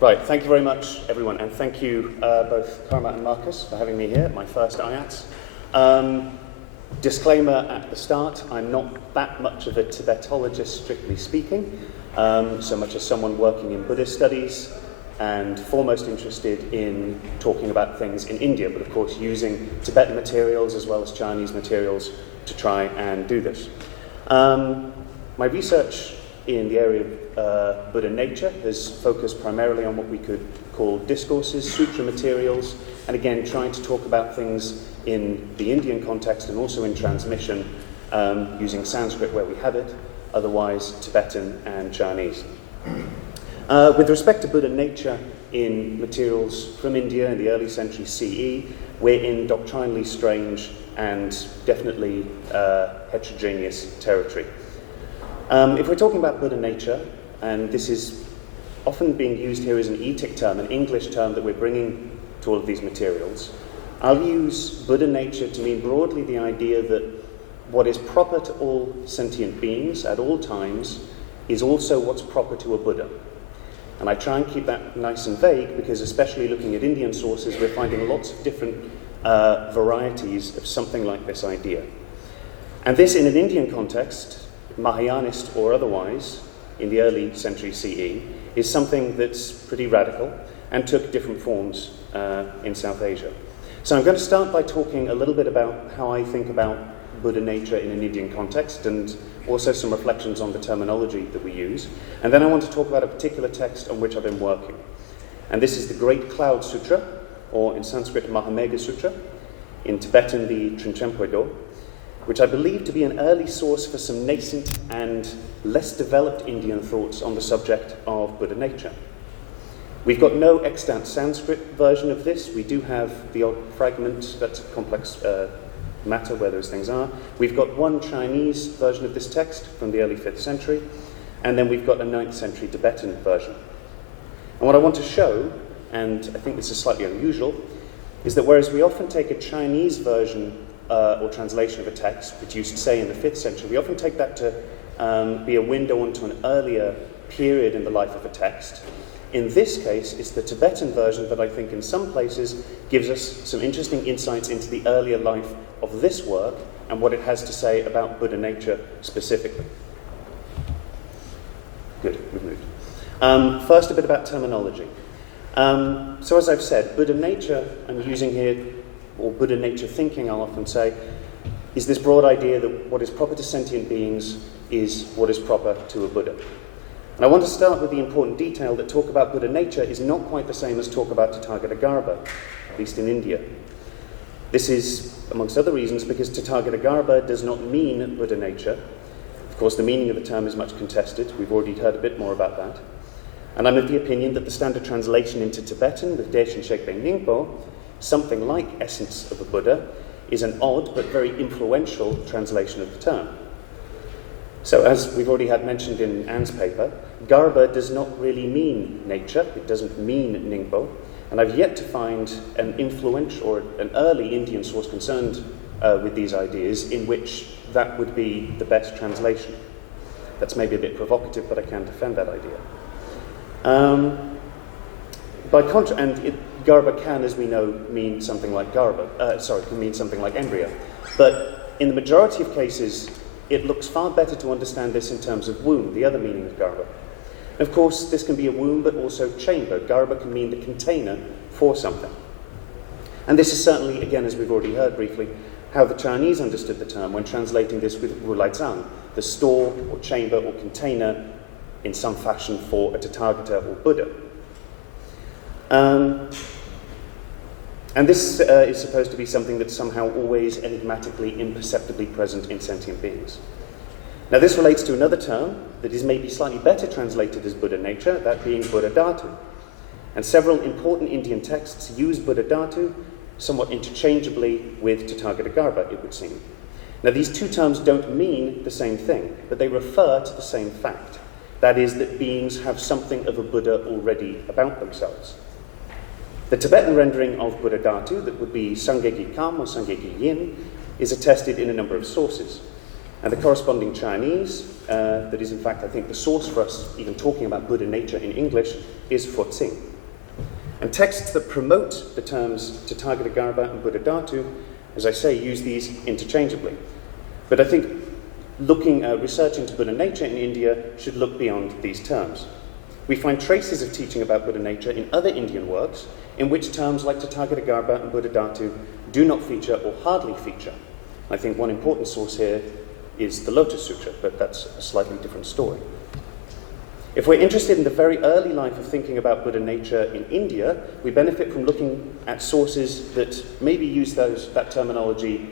Right, thank you very much, everyone, and thank you both Karma and Marcus for having me here at my first IATS. Disclaimer at the start, I'm not that much of a Tibetologist, strictly speaking, so much as someone working in Buddhist studies and foremost interested in talking about things in India, but of course using Tibetan materials as well as Chinese materials to try and do this. My research in the area of Buddha nature has focused primarily on what we could call discourses, sutra materials, and again trying to talk about things in the Indian context and also in transmission using Sanskrit where we have it, otherwise Tibetan and Chinese. With respect to Buddha nature in materials from India in the early century CE, we're in doctrinally strange and definitely heterogeneous territory. If we're talking about Buddha nature, and this is often being used here as an etic term, an English term that we're bringing to all of these materials, I'll use Buddha nature to mean broadly the idea that what is proper to all sentient beings at all times is also what's proper to a Buddha. And I try and keep that nice and vague because especially looking at Indian sources, we're finding lots of different varieties of something like this idea. And this in an Indian context, Mahāyanist or otherwise, in the early century CE, is something that's pretty radical and took different forms in South Asia. So I'm going to start by talking a little bit about how I think about Buddha nature in an Indian context and also some reflections on the terminology that we use. And then I want to talk about a particular text on which I've been working. And this is the Great Cloud Sutra, or in Sanskrit, Mahāmeghasūtra, in Tibetan, the Trinchempoido, which I believe to be an early source for some nascent and less developed Indian thoughts on the subject of Buddha nature. We've got no extant Sanskrit version of this. We do have the odd fragment, that's a complex matter where those things are. We've got one Chinese version of this text from the early 5th century, and then we've got a 9th century Tibetan version. And what I want to show, and I think this is slightly unusual, is that whereas we often take a Chinese version or translation of a text produced, say, in the 5th century, we often take that to be a window onto an earlier period in the life of a text. In this case, it's the Tibetan version that I think in some places gives us some interesting insights into the earlier life of this work and what it has to say about Buddha nature specifically. Good, we've moved. First, a bit about terminology. So as I've said, Buddha nature, I'm using here, or Buddha nature thinking, I'll often say, is this broad idea that what is proper to sentient beings is what is proper to a Buddha. And I want to start with the important detail that talk about Buddha nature is not quite the same as talk about tathāgatagarbha, at least in India. This is, amongst other reasons, because tathāgatagarbha does not mean Buddha nature. Of course, the meaning of the term is much contested. We've already heard a bit more about that. And I'm of the opinion that the standard translation into Tibetan, with Deshin Shekben Ningpo, something like essence of a Buddha, is an odd but very influential translation of the term. So as we've already had mentioned in Anne's paper, Garbha does not really mean nature, it doesn't mean Ningpo, and I've yet to find an influential or an early Indian source concerned with these ideas in which that would be the best translation. That's maybe a bit provocative, but I can defend that idea. Garbha can, as we know, mean something like can mean something like embryo. But in the majority of cases, it looks far better to understand this in terms of womb, the other meaning of Garbha. Of course, this can be a womb, but also chamber. Garbha can mean the container for something. And this is certainly, again, as we've already heard briefly, how the Chinese understood the term when translating this with Wulaizang, the store or chamber or container in some fashion for a Tathāgata or Buddha. And this is supposed to be something that's somehow always enigmatically, imperceptibly present in sentient beings. Now this relates to another term that is maybe slightly better translated as Buddha nature, that being Buddha Dhatu. And several important Indian texts use Buddha Dhatu somewhat interchangeably with tathāgatagarbha, it would seem. Now these two terms don't mean the same thing, but they refer to the same fact. That is, that beings have something of a Buddha already about themselves. The Tibetan rendering of Buddha Dhatu, that would be Sangegi Kam or Sangegi Yin, is attested in a number of sources. And the corresponding Chinese, that is in fact I think the source for us even talking about Buddha nature in English, is Fotzing. And texts that promote the terms tathāgatagarbha and Buddha-dhātu, as I say, use these interchangeably. But I think research into Buddha nature in India should look beyond these terms. We find traces of teaching about Buddha nature in other Indian works, in which terms like tathāgatagarbha and Buddha-dhātu do not feature or hardly feature. I think one important source here is the Lotus Sutra, but that's a slightly different story. If we're interested in the very early life of thinking about Buddha nature in India, we benefit from looking at sources that maybe use that terminology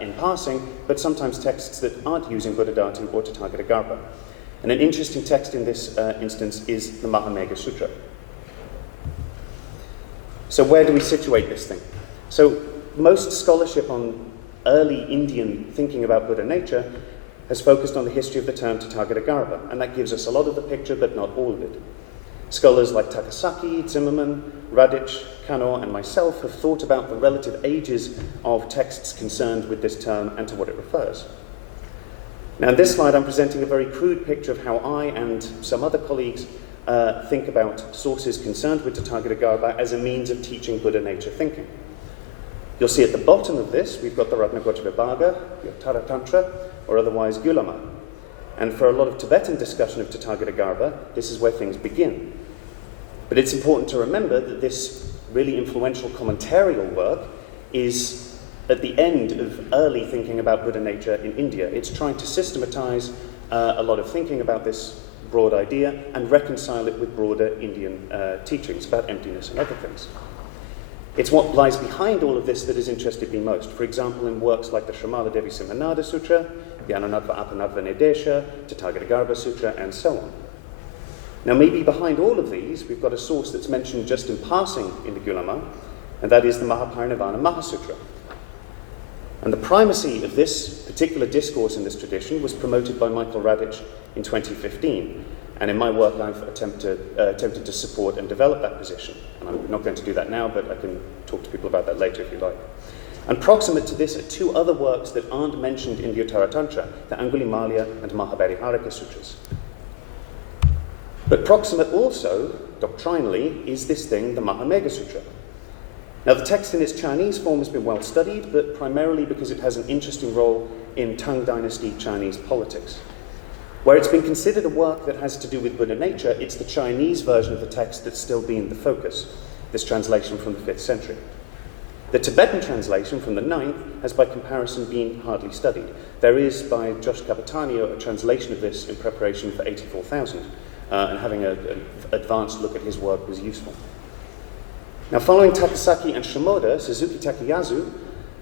in passing, but sometimes texts that aren't using Buddha-dhātu or tathāgatagarbha. And an interesting text in this instance is the Mahāmeghasūtra. So where do we situate this thing? So most scholarship on early Indian thinking about Buddha nature has focused on the history of the term tathāgatagarbha, and that gives us a lot of the picture, but not all of it. Scholars like Takasaki, Zimmerman, Radich, Kano, and myself have thought about the relative ages of texts concerned with this term and to what it refers. Now, in this slide, I'm presenting a very crude picture of how I and some other colleagues think about sources concerned with tathāgatagarbha as a means of teaching Buddha nature thinking. You'll see at the bottom of this, we've got the Ratnagojavibhaga, your Taratantra, or otherwise Gulama. And for a lot of Tibetan discussion of tathāgatagarbha, this is where things begin. But it's important to remember that this really influential commentarial work is at the end of early thinking about Buddha nature in India. It's trying to systematize a lot of thinking about this broad idea and reconcile it with broader Indian teachings about emptiness and other things. It's what lies behind all of this that has interested me most. For example, in works like the Srimala Devi Simhanada Sutra, the Ananatva Apanatva Nidesha, Tathāgatagarbha Sutra, and so on. Now, maybe behind all of these, we've got a source that's mentioned just in passing in the Gulama, and that is the Mahaparinibbana Mahāsūtra. And the primacy of this particular discourse in this tradition was promoted by Michael Radich in 2015. And in my work, I've attempted to support and develop that position. And I'm not going to do that now, but I can talk to people about that later if you like. And proximate to this are two other works that aren't mentioned in the Uttara Tantra, the Angulimalya and Mahabharihārika Sutras. But proximate also, doctrinally, is this thing, the Mahāmeghasūtra. Now, the text in its Chinese form has been well studied, but primarily because it has an interesting role in Tang Dynasty Chinese politics. Where it's been considered a work that has to do with Buddha nature, it's the Chinese version of the text that's still been the focus, this translation from the 5th century. The Tibetan translation from the 9th has by comparison been hardly studied. There is, by Josh Kapitanio, a translation of this in preparation for 84,000, and having an advanced look at his work was useful. Now, following Takasaki and Shimoda, Suzuki Takayasu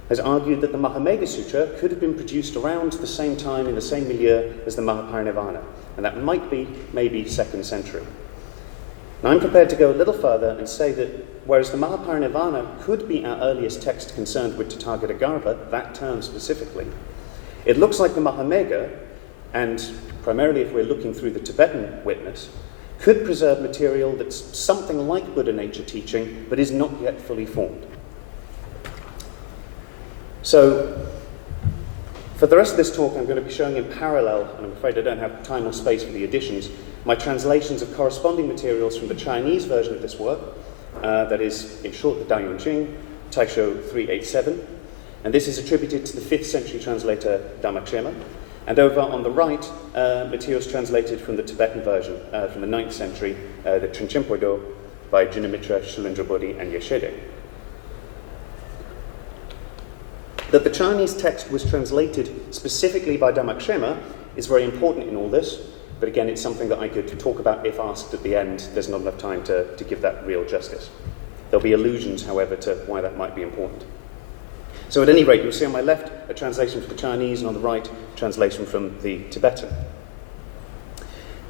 has argued that the Mahāmeghasūtra could have been produced around the same time in the same milieu as the Mahaparinibbana, and that might be maybe 2nd century. Now, I'm prepared to go a little further and say that whereas the Mahaparinibbana could be our earliest text concerned with tathāgatagarbha, that term specifically, it looks like the Mahamegha, and primarily if we're looking through the Tibetan witness, could preserve material that's something like Buddha nature teaching, but is not yet fully formed. So, for the rest of this talk, I'm going to be showing in parallel, and I'm afraid I don't have time or space for the additions, my translations of corresponding materials from the Chinese version of this work, that is, in short, the Daiyun Jing, Taishō 387, and this is attributed to the 5th century translator Dhammakshema, and over on the right, materials translated from the Tibetan version from the 9th century, the Trinchimpoido by Jinamitra, Shilindrabodhi, and Yeshede. That the Chinese text was translated specifically by Dhammakshema is very important in all this, but again, it's something that I could talk about if asked at the end. There's not enough time to give that real justice. There'll be allusions, however, to why that might be important. So at any rate, you'll see on my left a translation from the Chinese, and on the right, a translation from the Tibetan.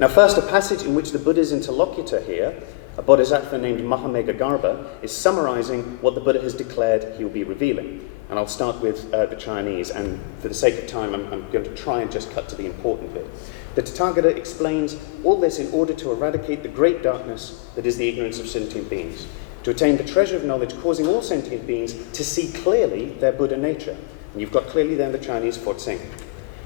Now first, a passage in which the Buddha's interlocutor here, a bodhisattva named Mahāmeghagarbha, is summarizing what the Buddha has declared he will be revealing. And I'll start with the Chinese, and for the sake of time, I'm going to try and just cut to the important bit. The Tathāgata explains all this in order to eradicate the great darkness that is the ignorance of sentient beings, to attain the treasure of knowledge causing all sentient beings to see clearly their Buddha nature. And you've got clearly there in the Chinese Fotzing.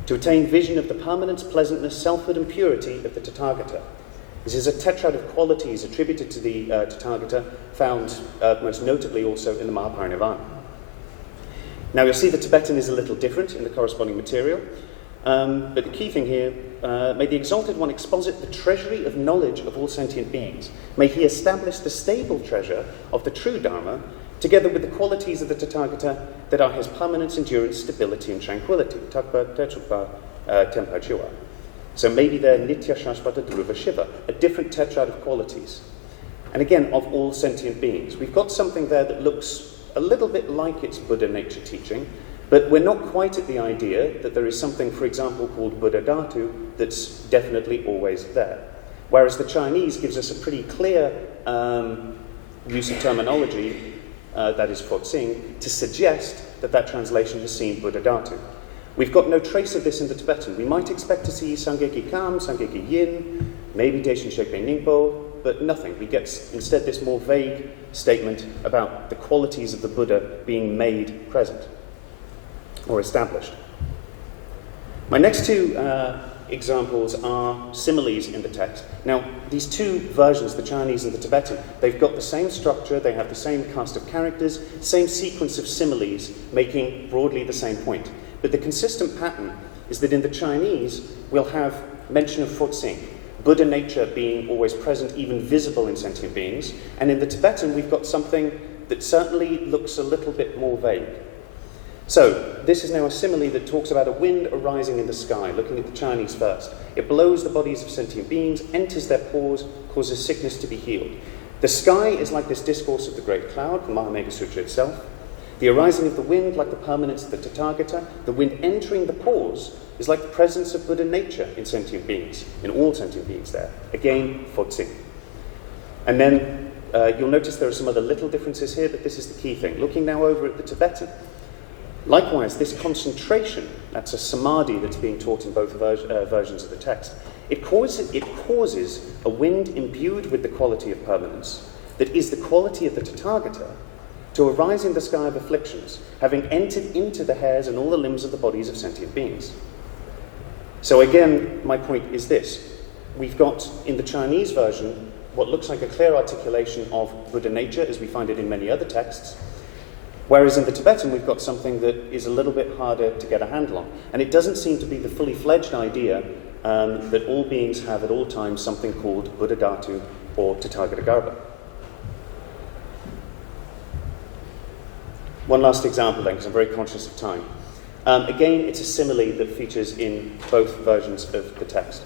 To attain vision of the permanence, pleasantness, selfhood, and purity of the Tathāgata. This is a tetrad of qualities attributed to the Tathāgata, found most notably also in the Mahaparinirvāna. Now you'll see the Tibetan is a little different in the corresponding material, but the key thing here, may the Exalted One exposit the treasury of knowledge of all sentient beings. May he establish the stable treasure of the true Dharma, together with the qualities of the Tathāgata that are his permanence, endurance, stability, and tranquility. So maybe they're Nitya Shashvata Dhruva Shiva, a different tetrad of qualities. And again, of all sentient beings. We've got something there that looks a little bit like its Buddha nature teaching, but we're not quite at the idea that there is something, for example, called Buddha Dhatu that's definitely always there. Whereas the Chinese gives us a pretty clear use of terminology, that is Fotsing, to suggest that that translation has seen Buddha Dhatu. We've got no trace of this in the Tibetan. We might expect to see Sangeki Kam, Sangeki Yin, maybe Deshin Shekpe Ningpo, but nothing. We get instead this more vague statement about the qualities of the Buddha being made present or established. My next two examples are similes in the text. Now, these two versions, the Chinese and the Tibetan, they've got the same structure, they have the same cast of characters, same sequence of similes, making broadly the same point. But the consistent pattern is that in the Chinese, we'll have mention of Fotsing, Buddha nature being always present, even visible in sentient beings. And in the Tibetan, we've got something that certainly looks a little bit more vague. So, this is now a simile that talks about a wind arising in the sky, looking at the Chinese first. It blows the bodies of sentient beings, enters their pores, causes sickness to be healed. The sky is like this discourse of the great cloud, the Mahāmeghasūtra itself. The arising of the wind, like the permanence of the Tathāgata, the wind entering the pores, is like the presence of Buddha nature in sentient beings, in all sentient beings there. Again, Fotsing. And then you'll notice there are some other little differences here, but this is the key thing. Looking now over at the Tibetan, likewise, this concentration, that's a samadhi that's being taught in both versions of the text, it causes a wind imbued with the quality of permanence, that is the quality of the Tathāgata, to arise in the sky of afflictions, having entered into the hairs and all the limbs of the bodies of sentient beings. So again, my point is this. We've got, in the Chinese version, what looks like a clear articulation of Buddha nature, as we find it in many other texts, whereas in the Tibetan, we've got something that is a little bit harder to get a handle on. And it doesn't seem to be the fully fledged idea that all beings have at all times something called Buddha Dhatu or tathāgatagarbha. One last example then, because I'm very conscious of time. Again, it's a simile that features in both versions of the text.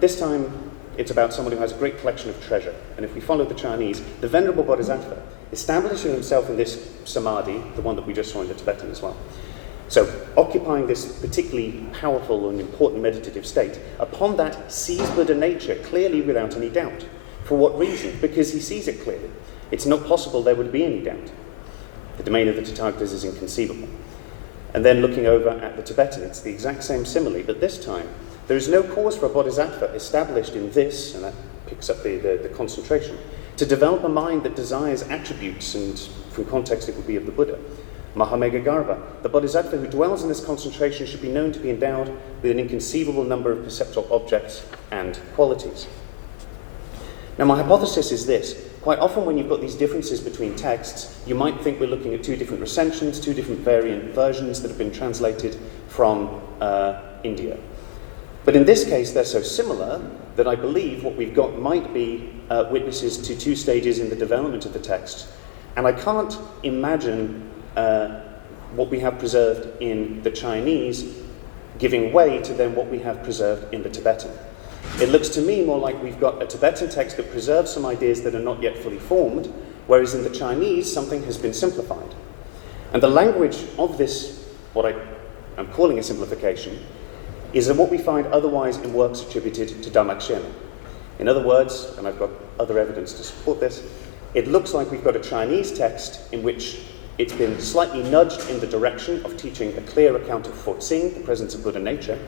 This time, it's about someone who has a great collection of treasure. And if we follow the Chinese, the Venerable Bodhisattva, establishing himself in this samadhi, the one that we just saw in the Tibetan as well. So, occupying this particularly powerful and important meditative state, upon that sees Buddha nature clearly without any doubt. For what reason? Because he sees it clearly. It's not possible there would be any doubt. The domain of the Tathāgatas is inconceivable. And then looking over at the Tibetan, it's the exact same simile, but this time, there is no cause for a bodhisattva established in this, and that picks up the concentration, to develop a mind that desires attributes, and from context it would be of the Buddha. Mahāmeghasūtra, the bodhisattva who dwells in this concentration should be known to be endowed with an inconceivable number of perceptual objects and qualities. Now my hypothesis is this. Quite often when you've got these differences between texts, you might think we're looking at two different recensions, two different variant versions that have been translated from India. But in this case, they're so similar that I believe what we've got might be witnesses to two stages in the development of the text. And I can't imagine what we have preserved in the Chinese giving way to then what we have preserved in the Tibetan. It looks to me more like we've got a Tibetan text that preserves some ideas that are not yet fully formed, whereas in the Chinese, something has been simplified. And the language of this, what I'm calling a simplification, is what we find otherwise in works attributed to Dhamma. In other words, and I've got other evidence to support this, it looks like we've got a Chinese text in which it's been slightly nudged in the direction of teaching a clear account of Fotsing, the presence of Buddha nature,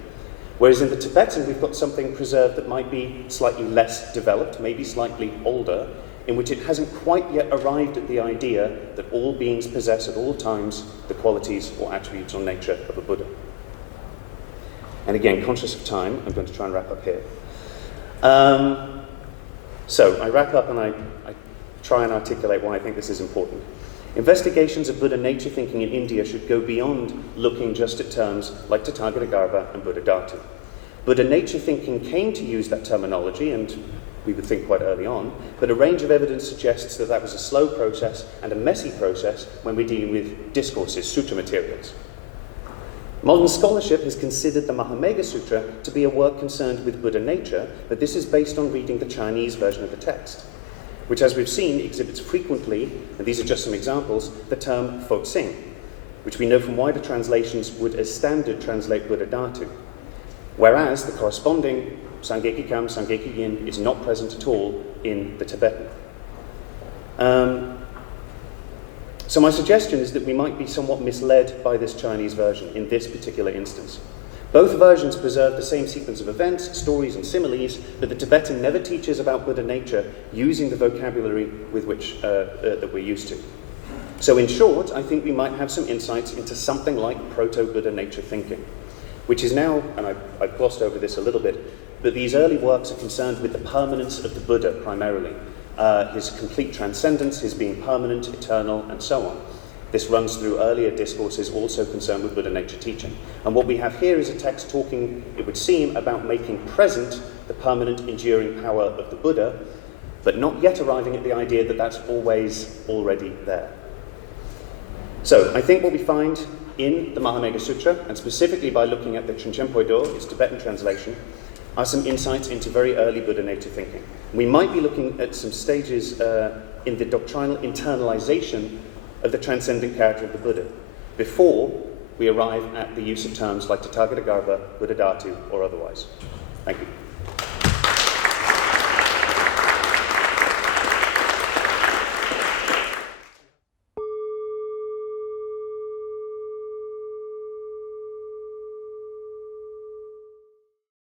whereas in the Tibetan we've got something preserved that might be slightly less developed, maybe slightly older, in which it hasn't quite yet arrived at the idea that all beings possess at all times the qualities or attributes or nature of a Buddha. And again, conscious of time, I'm going to try and wrap up here. So I wrap up and I try and articulate why I think this is important. Investigations of Buddha nature thinking in India should go beyond looking just at terms like tathāgatagarbha and Buddha-dhātu. Buddha nature thinking came to use that terminology, and we would think quite early on, but a range of evidence suggests that that was a slow process and a messy process when we're dealing with discourses, sutra materials. Modern scholarship has considered the Mahāmeghasūtra to be a work concerned with Buddha nature, but this is based on reading the Chinese version of the text, which, as we've seen, exhibits frequently, and these are just some examples, the term bzhin, which we know from wider translations would as standard translate Buddha-dhātu, whereas the corresponding Sangekikam, Sangekiyin is not present at all in the Tibetan. So my suggestion is that we might be somewhat misled by this Chinese version in this particular instance. Both versions preserve the same sequence of events, stories and similes, but the Tibetan never teaches about Buddha nature using the vocabulary with which that we're used to. So in short, I think we might have some insights into something like proto-Buddha nature thinking, which is now, and I've glossed over this a little bit, but these early works are concerned with the permanence of the Buddha primarily. His complete transcendence, his being permanent, eternal, and so on. This runs through earlier discourses also concerned with Buddha nature teaching. And what we have here is a text talking, it would seem, about making present the permanent, enduring power of the Buddha, but not yet arriving at the idea that that's always already there. So I think what we find in the Mahāmeghasūtra, and specifically by looking at the Chenchen-Poido, its Tibetan translation, are some insights into very early Buddha nature thinking. We might be looking at some stages in the doctrinal internalization of the transcendent character of the Buddha before we arrive at the use of terms like tathāgatagarbha, Buddha-dhātu, or otherwise. Thank you.